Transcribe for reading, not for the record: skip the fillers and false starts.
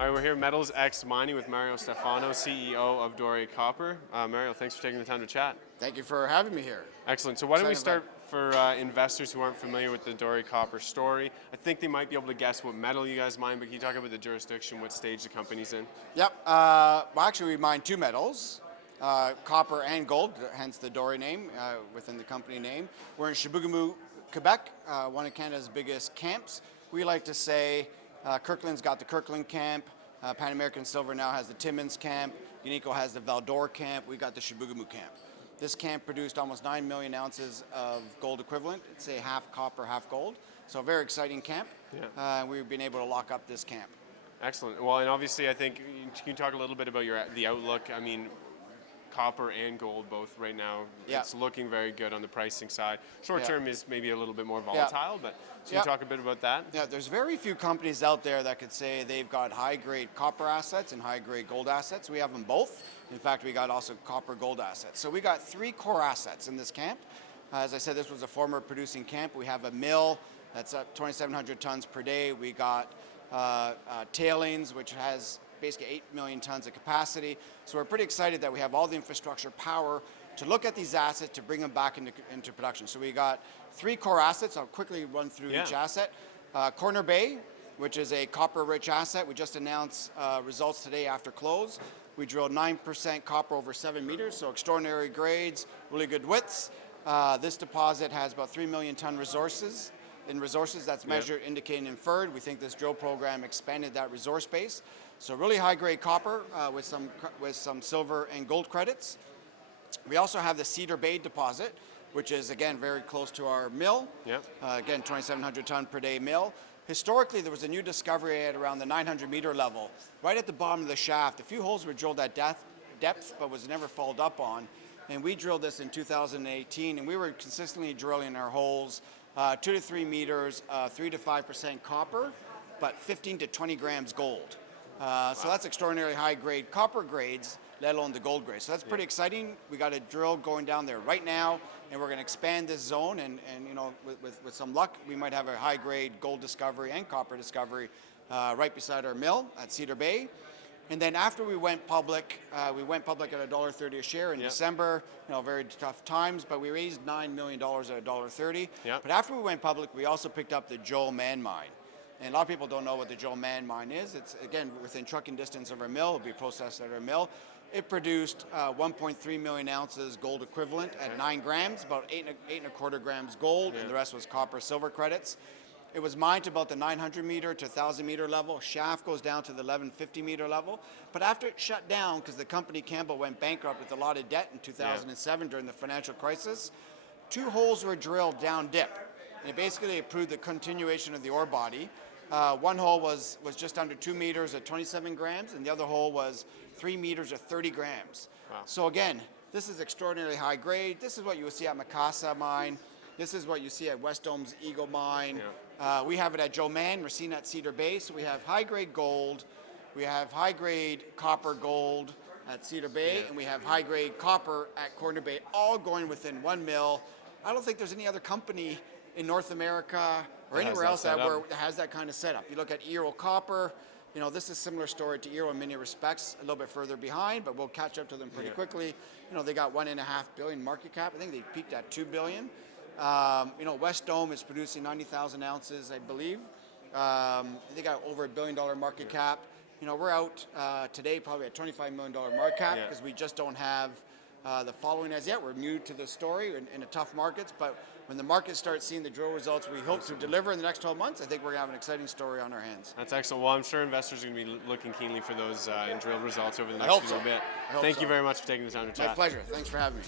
All right, we're here at Metals X Mining with Mario Stifano, CEO of Dore Copper. Mario, thanks for taking the time to chat. Thank you for having me here. Excellent. So why don't we start for investors who aren't familiar with the Dore Copper story? I think they might be able to guess what metal you guys mine, but can you talk about the jurisdiction, what stage the company's in? Yep. Well, actually, we mine two metals, copper and gold, hence the Dore name within the company name. We're in Chibougamau, Quebec, one of Canada's biggest camps. We like to say Kirkland's got the Kirkland camp. Pan American Silver now has the Timmins camp. Unico has the Val-d'Or camp. We got the Chibougamau camp. This camp produced almost 9 million ounces of gold equivalent. It's a half copper, half gold. So a very exciting camp. Yeah. We've been able to lock up this camp. Excellent. Well, and obviously, I think, can you talk a little bit about the outlook? I mean, copper and gold both right now, it's looking very good on the pricing side. Short term is maybe a little bit more volatile, but can you talk a bit about that? Yeah, there's very few companies out there that could say they've got high-grade copper assets and high-grade gold assets. We have them both. In fact, we got also copper gold assets. So we got three core assets in this camp. As I said, this was a former producing camp. We have a mill that's at 2,700 tons per day. We got tailings, which has basically 8 million tons of capacity. So we're pretty excited that we have all the infrastructure power to look at these assets to bring them back into production. So we got three core assets. I'll quickly run through each asset. Corner Bay, which is a copper-rich asset. We just announced results today after close. We drilled 9% copper over 7 meters, so extraordinary grades, really good widths. This deposit has about 3 million ton resources. In resources, that's measured, indicated, and inferred. We think this drill program expanded that resource base. So really high-grade copper with some silver and gold credits. We also have the Cedar Bay deposit, which is, again, very close to our mill. Again, 2,700 ton per day mill. Historically, there was a new discovery at around the 900-meter level, right at the bottom of the shaft. A few holes were drilled at depth, but was never followed up on. And we drilled this in 2018, and we were consistently drilling our holes 2 to 3 meters, 3 to 5% copper, but 15 to 20 grams gold. So that's extraordinary high-grade copper grades, let alone the gold grades. So that's pretty exciting. We got a drill going down there right now, and we're going to expand this zone. And you know, with some luck, we might have a high-grade gold discovery and copper discovery right beside our mill at Cedar Bay. And then after we went public at $1.30 a share in December. You know, very tough times, but we raised $9 million at $1.30. But after we went public, we also picked up the Joel Man Mine. And a lot of people don't know what the Joel Man Mine is. It's, again, within trucking distance of our mill. It'll be processed at our mill. It produced 1.3 million ounces gold equivalent at 9 grams, about 8.25 grams gold, and the rest was copper, silver credits. It was mined to about the 900 meter to 1,000 meter level. Shaft goes down to the 1150 meter level. But after it shut down, because the company Campbell went bankrupt with a lot of debt in 2007 during the financial crisis, 2 holes were drilled down dip. And it basically approved the continuation of the ore body. One hole was just under 2 meters at 27 grams, and the other hole was 3 meters at 30 grams. So again, this is extraordinarily high grade. This is what you would see at Macassa Mine. This is what you see at West Dome's Eagle Mine. We have it at Joel Man. We're seeing at Cedar Bay. So we have high-grade gold. We have high-grade copper gold at Cedar Bay. And we have high-grade copper at Corner Bay, all going within one mill. I don't think there's any other company in North America or anywhere else that has that kind of setup. You look at Eero Copper. You know, this is a similar story to Eero in many respects, a little bit further behind, but we'll catch up to them pretty quickly. You know, they got $1.5 billion market cap. I think they peaked at $2 billion. You know, West Dome is producing 90,000 ounces, I believe. They got over $1 billion market cap. You know, we're out today probably at $25 million market cap because we just don't have the following as yet. We're new to the story in a tough markets, but when the market starts seeing the drill results we hope to deliver in the next 12 months, I think we're going to have an exciting story on our hands. That's excellent. Well, I'm sure investors are going to be looking keenly for those drill results over the next little bit. Thank you very much for taking the time to chat. My pleasure. Thanks for having me.